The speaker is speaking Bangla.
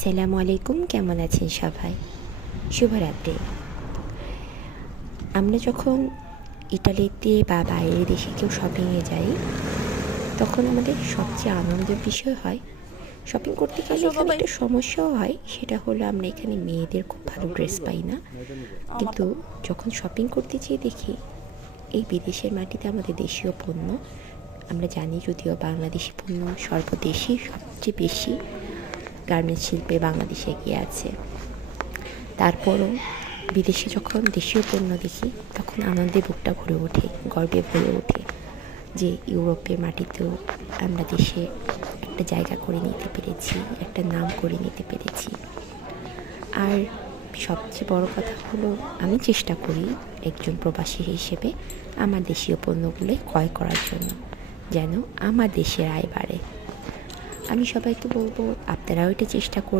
আসসালামু আলাইকুম কেমন আছেন সবাই? শুভরাত্রি। আমরা যখন ইটালিতে বা বাইরের দেশে কেউ শপিংয়ে যাই তখন আমাদের সবচেয়ে আনন্দের বিষয় হয় শপিং করতে গেলে এখানে একটা সমস্যাও হয় সেটা হলো আমরা এখানে মেয়েদের খুব ভালো ড্রেস পাই না। কিন্তু যখন শপিং করতে যেয়ে দেখি এই বিদেশের মাটিতে আমাদের দেশীয় পণ্য আমরা জানি যদিও বাংলাদেশি পণ্য সর্বদেশী সবচেয়ে বেশি গার্মেন্টস শিল্পে বাংলাদেশে এগিয়ে আছে। তারপরও বিদেশে যখন দেশীয় পণ্য দেখি, তখন আনন্দে বুকটা ভরে ওঠে, গর্বে ভরে ওঠে যে ইউরোপের মাটিতেও আমরা দেশে একটা জায়গা করে নিতে পেরেছি, একটা নাম করে নিতে পেরেছি। আর সবচেয়ে বড় কথা হলো, আমি চেষ্টা করি একজন প্রবাসী হিসেবে আমার দেশীয় পণ্যগুলোই ক্রয় করার জন্য, যেন আমার দেশের আয় বাড়ে। আমি সবাইকে বলব আপনারাও এটা চেষ্টা করুন।